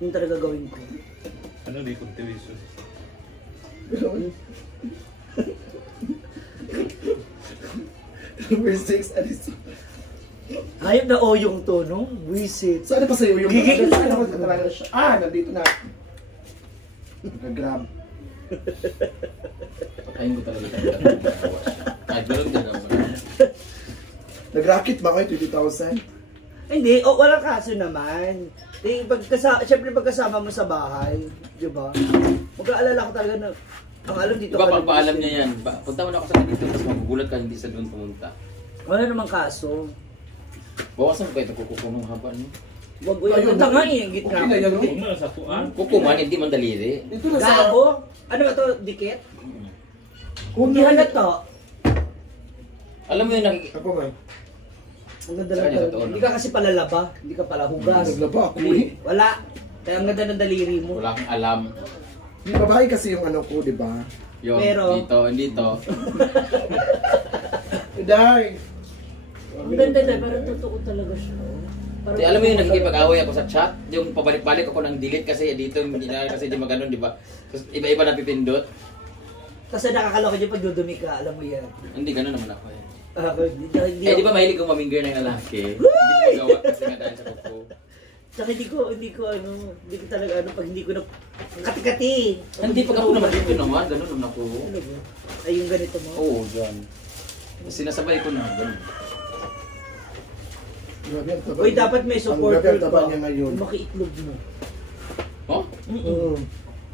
Yung talaga gawin ko. Ano di cultivation? Number 6, alis. Hayop na oyong to, no? Wisit. Saan pa sa'yo yung... Gigil Saan ako talaga siya? Ah, nandito na. Nag-grab. Pakain ko talaga siya. Ay, gano'n din naman. Nag-racket ba kayo 20,000? Hindi, walang kaso naman. Siyempre pagkasama mo sa bahay, di ba? Magkaalala ko talaga na, ang alam dito Diba ka pagpaalam niya yan? Punta mo na ako sa dito, tapos magugulat ka hindi sa doon pumunta. Wala namang kaso. Bawasan ko kayo, kukukunong haba niyo. Wag ko yung tanga eh, ang gitna. Okay na yan, no? Huwag mo na sa kuan. Kukuman, hindi man daliri. Dito na sa... Gago? Ano ba to? Dikit? Hugihan na to. Alam mo yun, Ako ba? Ang ganda Sa lang kanya, talaga. totoo, no? Hindi ka kasi palalaba. Hindi ka pala hugas. Naglaba ako eh. Wala. Kaya ang ganda ng daliri mo. wala akong alam. Di babae kasi yung ano ko, di ba? Yung Pero- dito. Day! Ang ganda na, parang totoo talaga siya. Parang Di, alam mo yung totoo nakikipag-away ako sa chat, yung pabalik-balik ako ng delete kasi dito, hindi na kasi di maganon, di ba? Tapos iba-iba na pipindot. Kasi nakakaloka niya pag dudumi ka, alam mo yan. Hindi ganon naman ako eh. Hindi Eh, di ba mahilig kong mamingger ng lalaki? Hindi ko gawa kasi nga dahil sa kuko. Tsaka hindi ko talaga pag hindi ko na kati-kati. Hindi pag ako naman dito naman, ganon naman ako. Ano ba? Ay, yung ganito mo? Oo, dyan. Sinasabay ko na, ganon. Grabe ang taba Uy, niya. dapat may Ang supporter grabe ang taba ka. niya ngayon. Lumaki itlog mo. Oh? Oo.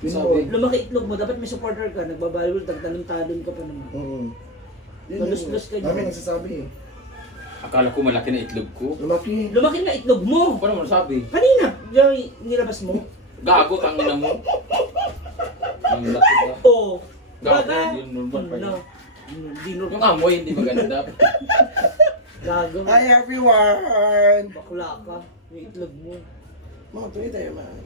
Yun Sabi. mo. Lumaki itlog mo, dapat may supporter ka. Nagbabalol, tagtalon-talon ka pa naman. Oo. Yun Malus-lus ka yun. niya. Dami nagsasabi eh. Akala ko malaki na itlog ko. Lumaki. Lumaki na itlog mo! Paano mo nasabi? Kanina, yung nilabas mo. Gago, tangina mo. Ang laki ba? Oo. Gago, Baga, yun normal pa no. yun. Hindi Yung normal. amoy, hindi maganda. Gago. Hi everyone! Bakla ka. Yung itlog mo. Mga tuloy tayo man.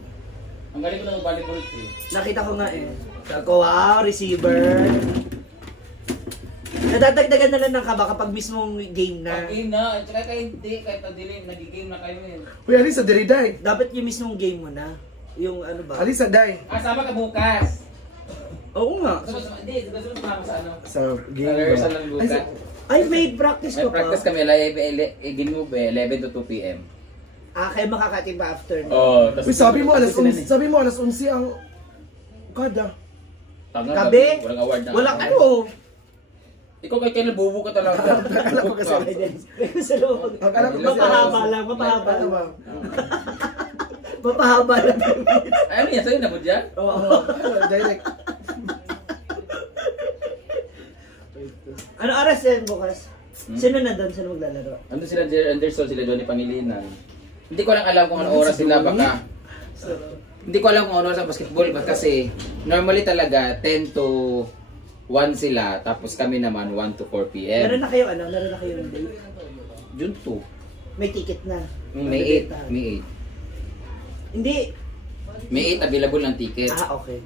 Ang galing ko na mag-volleyball eh. Nakita ko nga eh. Sabi ko, wow, receiver. Nadadagdagan na lang ng kaba kapag mismong game na. Okay na, tsaka kahit hindi, kahit nadili, nagigame na kayo eh. Uy, alis sa Deriday. Dapat yung mismong game mo na. Yung ano ba? Alis sa Day. Sama ka bukas. Oo nga. Hindi, gusto mo sumama sa ano? Sa game Sa ba? rehearsal ng bukas. Ay, may practice May ka pa. practice kami, i-ginmove 11 to 2 p.m. Kaya makakating pa after na. Oo. Uy, sabi mo alas Sila 11, sabi mo alas 11 ang kada. Gabi? Walang award na. Walang ano. Ikaw kay Ken, bubo ka talaga. Akala ko kasi Sa loob. Akala ko kasi Mapahaba lang, mapahaba Ano ba? lang. Mapahaba lang. Ay, ano yan? Sa'yo na mo dyan? Oo. Direct. Ano oras yan bukas? Sino na doon? Sino maglalaro? Ano sila, Jerry Anderson, sila Johnny Pangilinan. Hindi ko lang alam kung anong oras sila baka. Hindi ko alam kung anong oras ang basketball kasi normally talaga 10 to 1 sila, tapos kami naman 1 to 4 p.m. Meron na kayo ano? Meron na kayo ng date? June 2. May ticket na. May 8. May Hindi. 8. May 8 available ng ticket. Okay.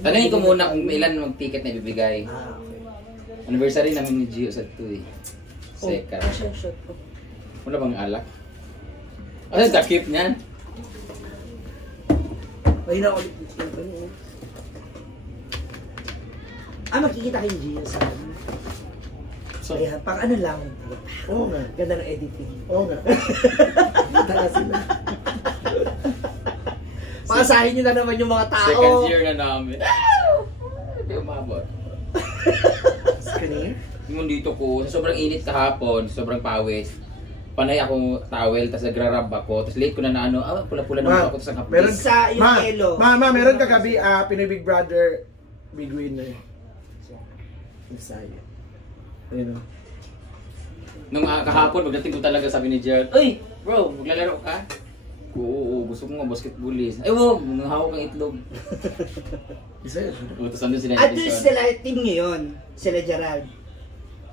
Tanungin ko muna kung ilan mag-ticket na ibibigay. Okay. Anniversary namin ni Gio sa 2 eh. Second. Oh, shot ko. Wala bang alak? Ano yung takip niyan? Mahina ulit. Makikita kayo Gio sa ano. So, Ayan, pang ano lang. Oo nga. Ganda ng editing. Oo nga. Tara sila. Pakasahin nyo na naman yung mga tao. second year na namin. Hindi umabot. Kanina? Yung dito ko, sa sobrang init kahapon, sobrang pawis. Panay ako towel, tapos nagrarab ako, tapos late ko na ano, pula-pula naman ako, tapos ang meron hapis. Sa yung yelo. meron kagabi, Pinoy Big Brother, big winner. So, Bisaya. Ayun o. Nung kahapon, pagdating ko talaga sabi ni Gerald, "Uy, bro, maglalaro ka?" Oo, gusto ko nga basketballist. Ay, wow, hawak ng itlog. Bisaya. Tapos andun sila At ni least Jason. sila, team ngayon. Sila Gerald.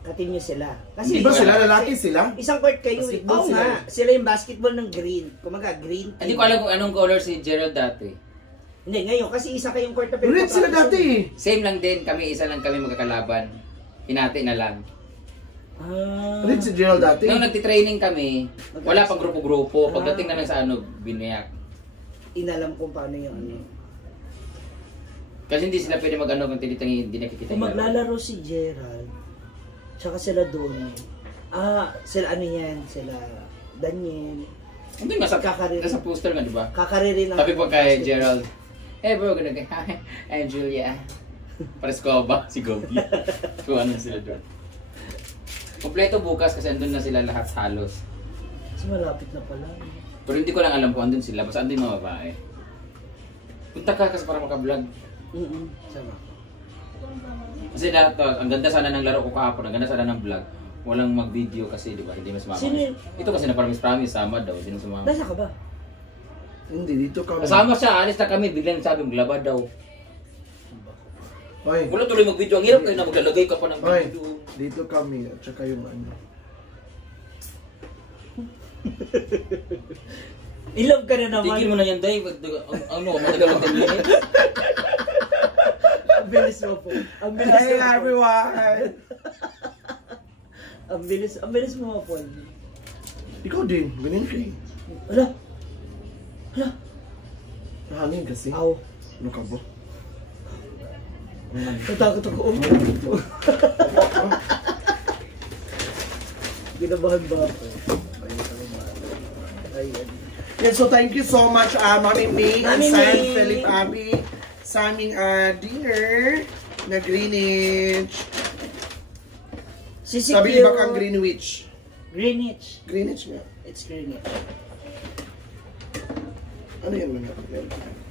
Ka-team nyo sila. Di ba sila lalaki sila? Isang court kayo. Basketball Oo sila. nga. Sila yung basketball ng green. Kumaga, green team. Hindi ko alam kung anong color si Gerald dati. Hindi, ngayon. Kasi isa kayong court na Red sila dati eh. Same lang din, kami isa lang kami magkakalaban. Hinati na lang. Ano yun si Gerald dati? Nung nagtitraining kami, wala pang grupo-grupo. Pagdating namin sa ano, binayak. Inalam kung paano yung ano. Kasi hindi sila pwede mag-ano kung tinitingin, hindi nakikita Kung yung laro. maglalaro si Gerald, tsaka sila Donnie. Sila ano yan, sila Daniel. Hindi nga sa, Kakariri. nasa poster nga, di ba? Kakariri ng... Sabi po kay Gerald, hey bro, gano'n kay, hi, I'm Julia. Paresko ba? Si Gobi. Kung ano sila doon. Kompleto bukas kasi andun na sila lahat halos. Kasi malapit na pala. Pero hindi ko lang alam kung andun sila, basta andun yung mga babae. Punta ka kasi para maka-vlog. Sama. Kasi lahat, ang ganda sana ng laro ko kahapon, ang ganda sana ng vlog. Walang mag-video kasi, di ba? Hindi mas sumama. Sino yun? Ito kasi na promise, sama daw, hindi na sumama. Nasa ka ba? Hindi, dito kami. Kasama siya, alis na kami, biglang sabi, maglaba daw. Oy, Wala tuloy mag-video, ang hirap kayo na maglalagay ka pa ng oy, video. dito kami. At saka yung ano. Ilove ka na naman. Tigil mo na yan, Day. Ano, matagal ng 10 minutes. Ang bilis mo po. Ang bilis Hey mo po. everyone! Ang bilis mo po. Ikaw din, ganyan ka eh. Hala. Nahangin kasi. Aw. Ano ka ba? Natakot ako. Ginabahan ba ako? Ayan. Yeah, so thank you so much, Mami May and Mami San May. Philip Abby sa aming dinner na Greenwich. Sisi Sabi Q. iba kang Greenwich. Greenwich. Greenwich nga. It's Greenwich. Ano yan mga?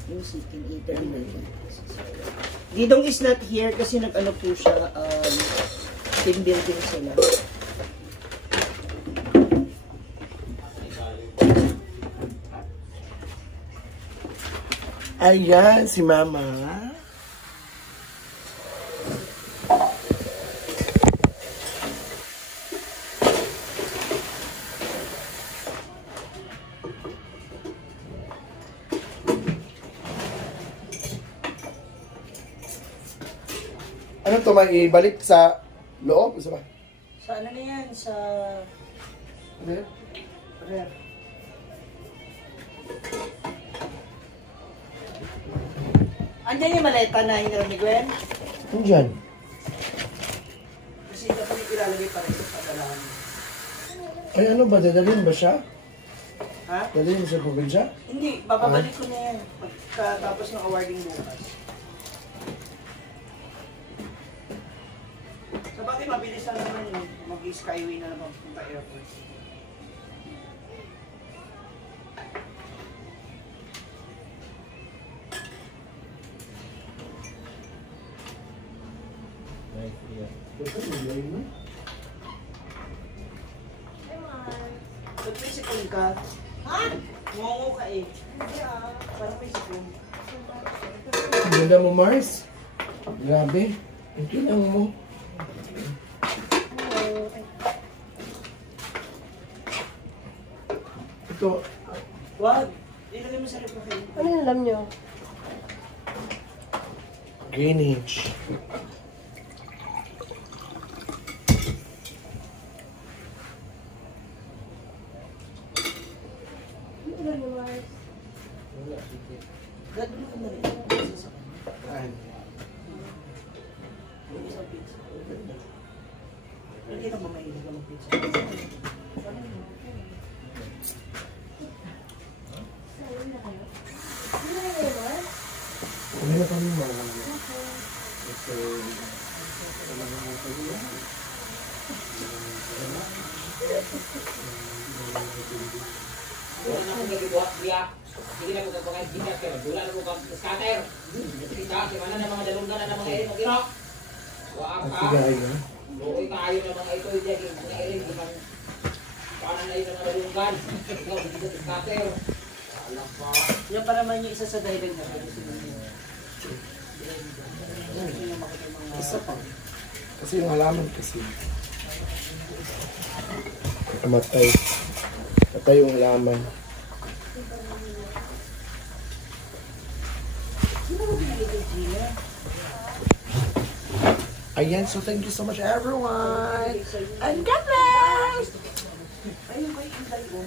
Music in Italy. Didong is not here kasi nag-ano po siya, team building sila. Ayan, si Mama. Ano to, ibalik sa loob? Isa ba? Sa ano na yan? Sa... Ano yan? Rare. Andiyan yung maleta na hiniram ni Gwen? Andiyan. Kasi dapat yung ilalagay pa rin sa padalahan. Ay, ano ba? Dadalhin ba siya? Ha? Dadalhin mo sa probinsya? Hindi, bababalik ko na yan. Pagkatapos ng awarding bukas. Sa bagay, mabilis na naman yun. Mag-skyway na naman punta airport. Ba't may sipon ka? Ha? Ngongo ka eh. Parang may sipon. Ang ganda mo, Mars. Grabe. Ang kinang mo. Ito. Wag! Ilagay mo sa refrigerator. Ano yung alam nyo? Greenwich. Gagawin ko na rin. Ay. Isang pizza. Nakita mo mahilig ka mag-pizza. Ano na kami mga? Ito. Wala na buhat dia. Hindi na ko kagawin hindi kaya wala na ko kag scatter. Kita si mana na mga dalungan na mga ero giro. Wa Ang ka. sigay na. Luoy kayo na mga ito diya gi mga ero di man. Paano na ito mga dalungan? Ikaw hindi ka scatter. Wala pa. Yan pa naman yung isa sa dahilan na gusto niyo. Isa pa. Kasi yung halaman kasi. Kamatay. Patay yung halaman. Ayan, so thank you so much everyone. And God bless! Ayun, ay, hintay ko.